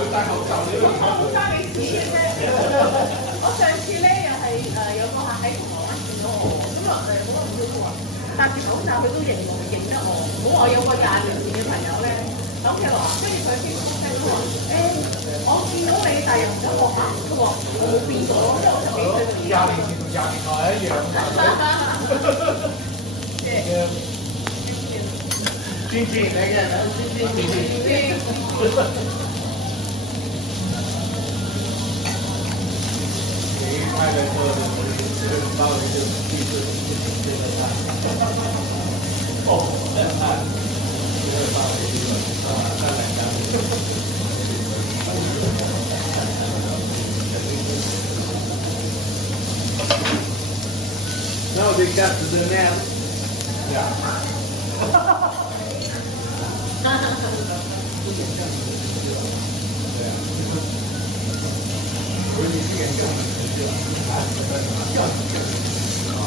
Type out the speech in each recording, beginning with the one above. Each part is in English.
冇揸你錢嘅啫。我上次咧又係有個客喺銅鑼灣見到我，咁啊好多唔舒服啊，戴住口罩佢都認得我。唔好話有個20年前嘅朋友咧，咁佢話，跟住佢先聽佢話我見到你，但係又唔想學下。佢話我冇變咗，因為我10幾歲到而家。20年前係一樣。天天嚟嘅，天。你开的车的包的就第一次这个菜。哦，这个包的这个再来讲。No, they got to the net. Yeah.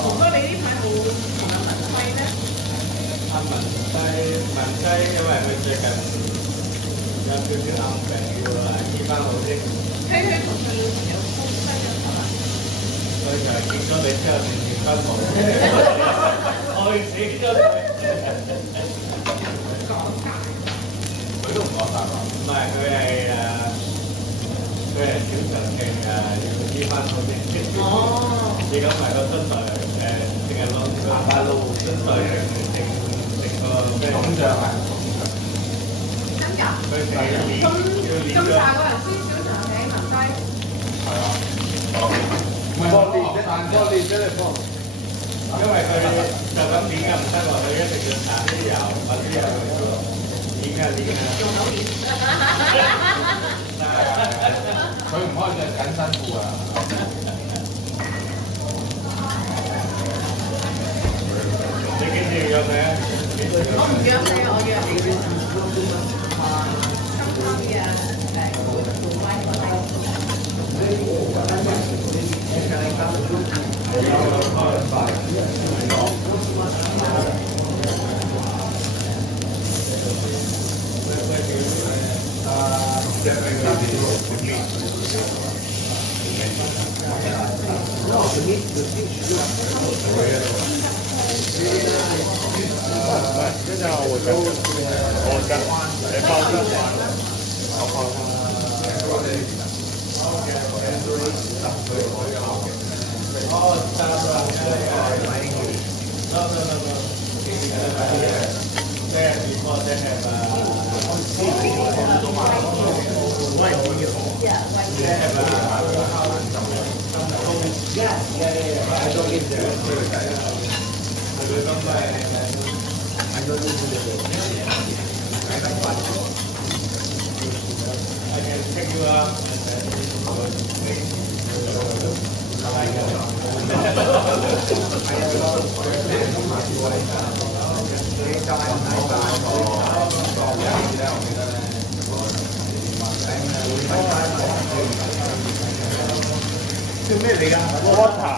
唔該，你呢排冇同阿文輝咧？阿文輝，因為佢最近有少少暗病，要醫翻好啲。聽佢同佢女朋友夫妻咗係嘛？佢就係見咗你之後，連連分佈，愛死咗佢。佢都唔講大話，唔係佢係小腸徑要醫翻好啲。哦。而家埋個身材淨係攞行大路身材成個咩？通脹啊！真㗎？佢成日咁大個人先小腸徑行低。係啊。多練真係多。因為佢就咁練嘅唔得喎，佢一定要搽啲油或者油去做。練啊！仲有練。佢唔可以就緊辛苦啊！你幾時約你啊？我唔約你，我約你。今日现在我跟来包这好好。叫咩嚟㗎 ？water。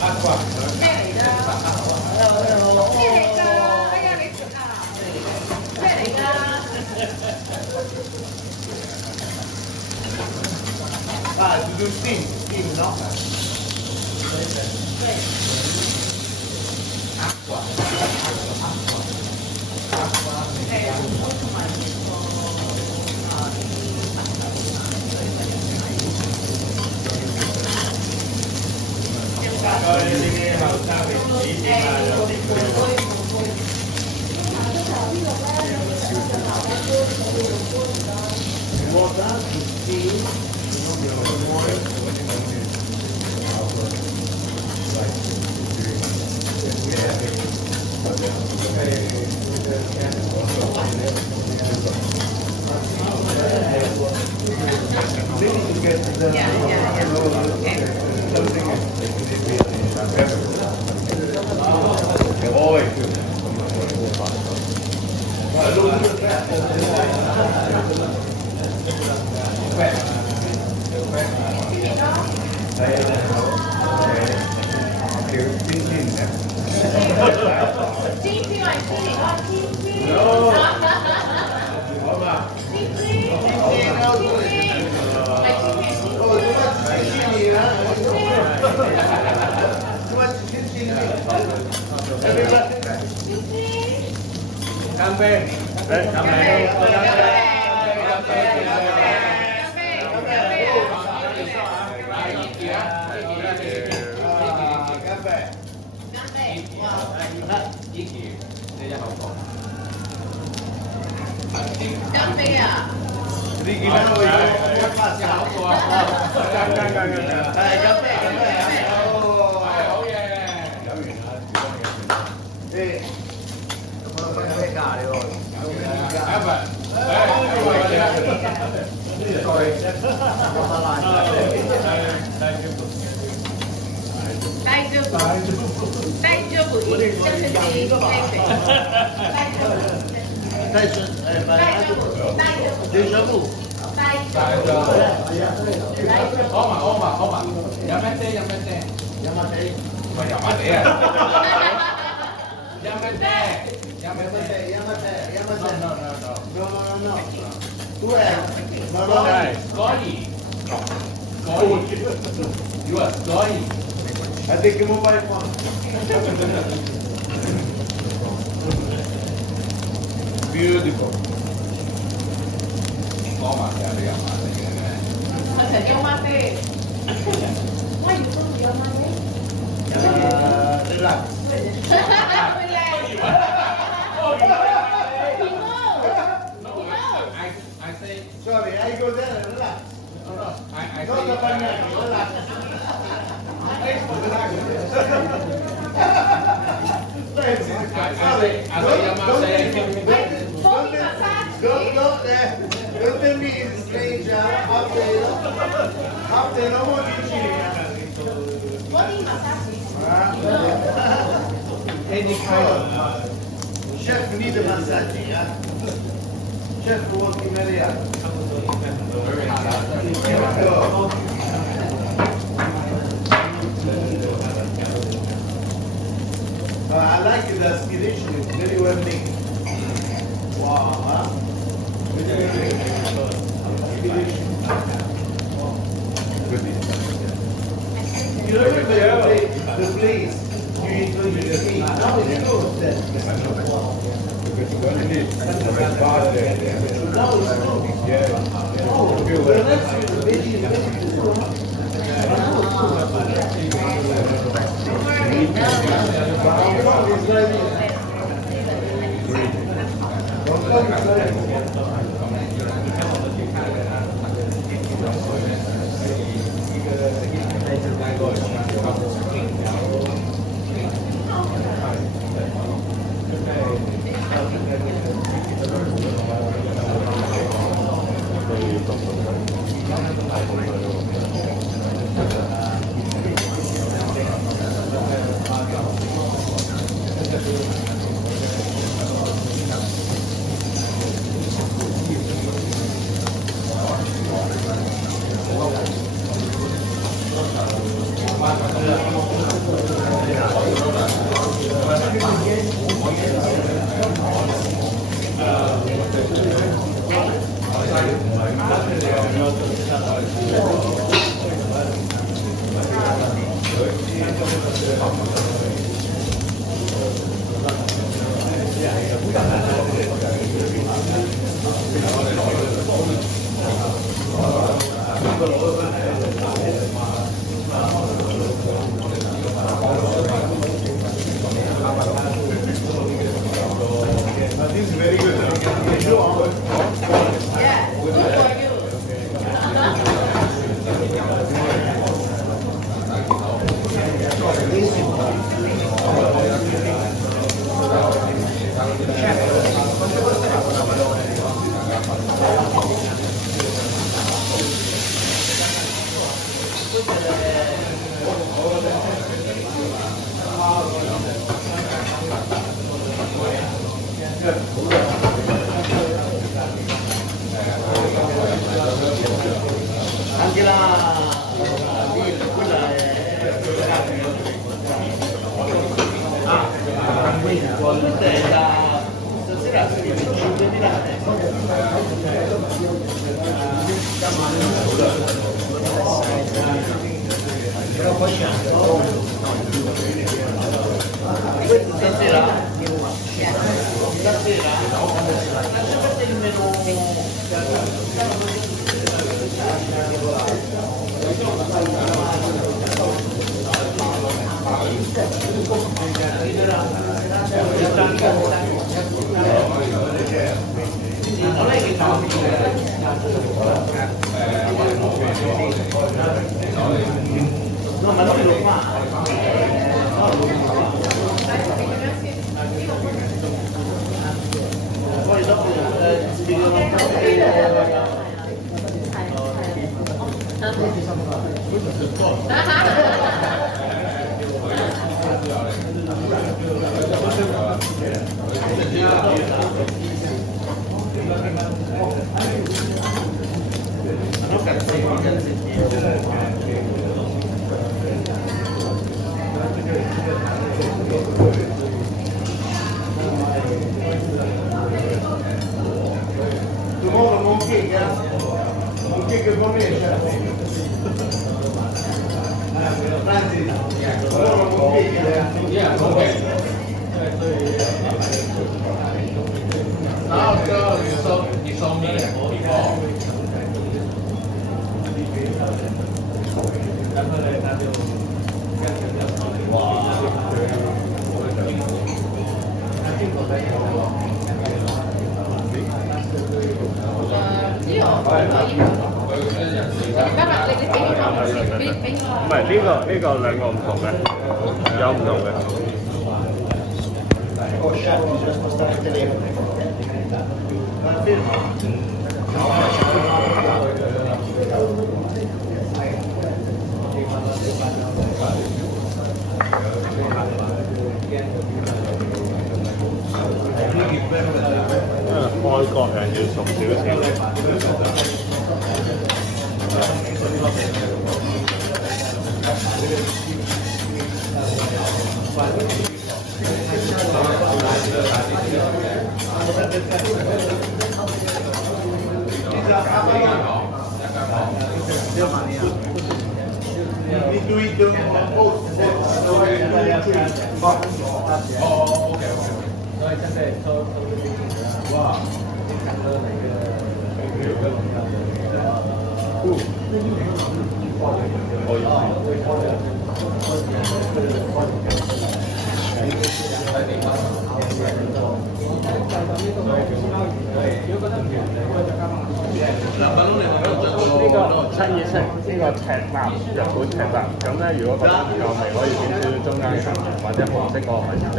aqua。咩嚟㗎？咩嚟㗎？哎呀，你食啊？咩嚟㗎？do steam, no? Acqua. campé. Campé à? Đi kia đâu rồi? Các bạn sẽ học qua. Cà phê. Ê. Cà phê cả đi rồi. Tu è Goi. You are goi. I think mobile phone. Beautiful. Thành trong mate. Why you don't do mate? Relax. I say Sorry, I go there and relax. I Go to Teppanyaki, relax. Don't there. Don't tell me it's strange. After no more Body massage. Any kind. Chef need a massage, yeah? Chef working very hard. I like the aspiration, it's very well made. Wow, huh? Very well made. Aspiration. You remember the place you introduced me? Now it's closed then. Now it's closed. Oh, the next is very cool. This is very good. Yeah, good for you. Anche quella è... Questa è stasera si vede 5.000. Però poi c'è questa stasera No, ma non lo fa. Poi dopo si vedono un po'. Tomorrow mooncake, mooncake con me, Francis, tomorrow mooncake, Now you saw me before. Io今日你俾我俾唔係呢個兩個唔同嘅，有唔同嘅。Oh, chef, bisogna spostare il telefono. Ma fermo.外國人要熟少少。Mi do it both. Oh, okay. Wow.呢個七意式，呢個赤辣，日本赤辣。咁咧，如果覺得唔夠味，可以點少少中間層，或者紅色嗰個可以選擇。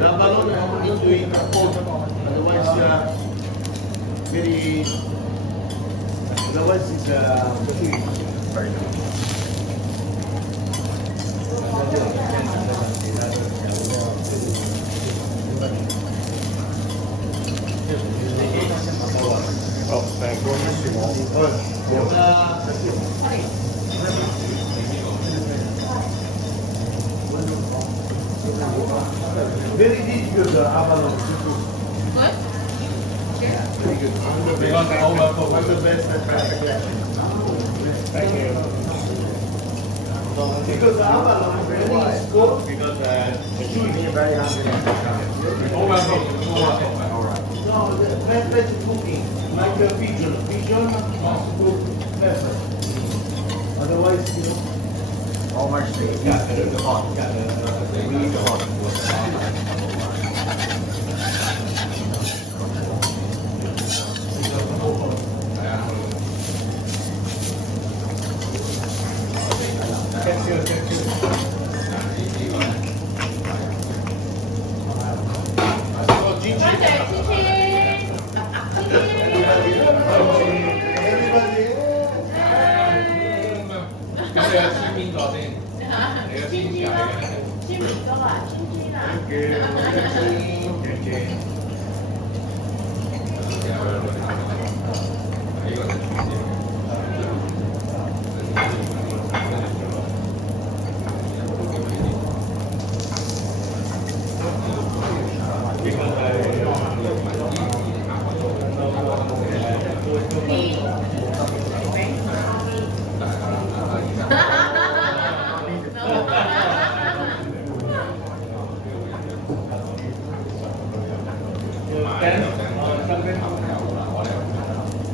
La ballone mi do it both. Otherwise, very. Otherwise, it's sweet. Very good. Oh, thank Very difficult abalone. What? Very good. Because overcooked. One of the best and perfect. Thank you. Because abalone is very cold. Because Chewy. Very hungry. overcooked. No, the perfect cooking, like a pigeon. Pigeon must cook perfect. Otherwise, you know. How much they eat? It's hot. Really hot. Everybody. 咁你有簽邊個先？你有簽㗎？簽唔到啊，簽簽啊。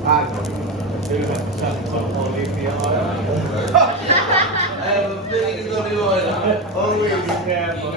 Ah, no. Some Olivia oil. I have a feeling it's only oil. Always. Be careful.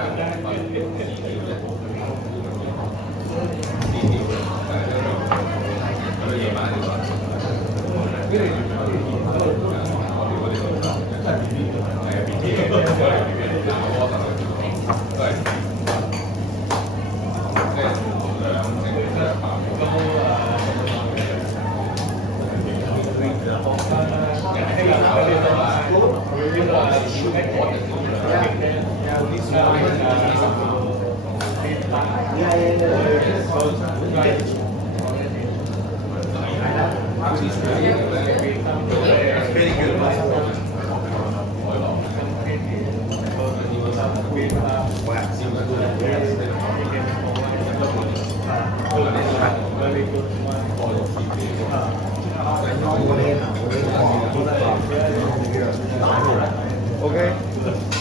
Very good. OK。